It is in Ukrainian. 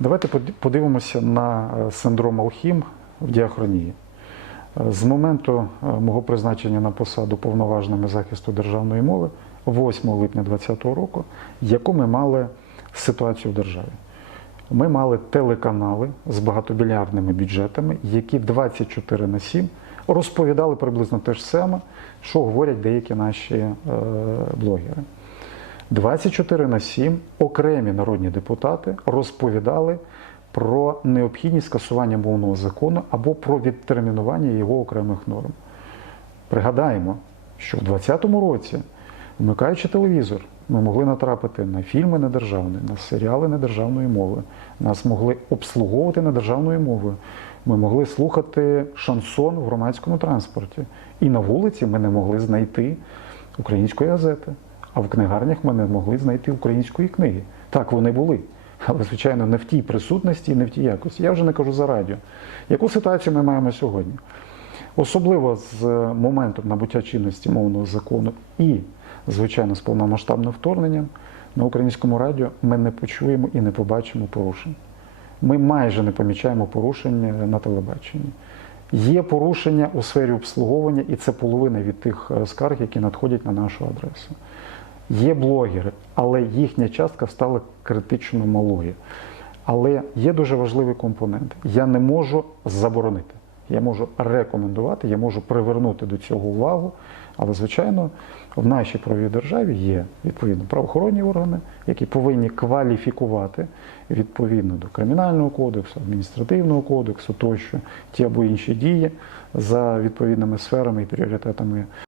Давайте подивимося на е, синдром Алхім в діахронії. З моменту е, мого призначення на посаду повноважними захисту державної мови 8 липня 2020 року, яку ми мали ситуацію в державі. Ми мали телеканали з багатобільярдними бюджетами, які 24 на 7 розповідали приблизно те ж саме, що говорять деякі наші е, блогери. 24 на 7 окремі народні депутати розповідали про необхідність скасування мовного закону або про відтермінування його окремих норм. Пригадаємо, що в 2020 році, вмикаючи телевізор, ми могли натрапити на фільми недержавні, на серіали недержавної мови. Нас могли обслуговувати недержавною мовою. Ми могли слухати шансон в громадському транспорті. І на вулиці ми не могли знайти української газети. А в книгарнях ми не могли знайти української книги. Так вони були. Але, звичайно, не в тій присутності не в тій якості. Я вже не кажу за радіо. Яку ситуацію ми маємо сьогодні? Особливо з моменту набуття чинності мовного закону і, звичайно, з повномасштабним вторгненням на українському радіо ми не почуємо і не побачимо порушень. Ми майже не помічаємо порушень на телебаченні. Є порушення у сфері обслуговування, і це половина від тих е, скарг, які надходять на нашу адресу. Є блогери, але їхня частка стала критично малою. Але є дуже важливий компонент. Я не можу заборонити. Я можу рекомендувати, я можу привернути до цього увагу. Але, звичайно, в нашій правовій державі є відповідно правоохоронні органи, які повинні кваліфікувати відповідно до кримінального кодексу, адміністративного кодексу тощо ті або інші дії за відповідними сферами і пріоритетами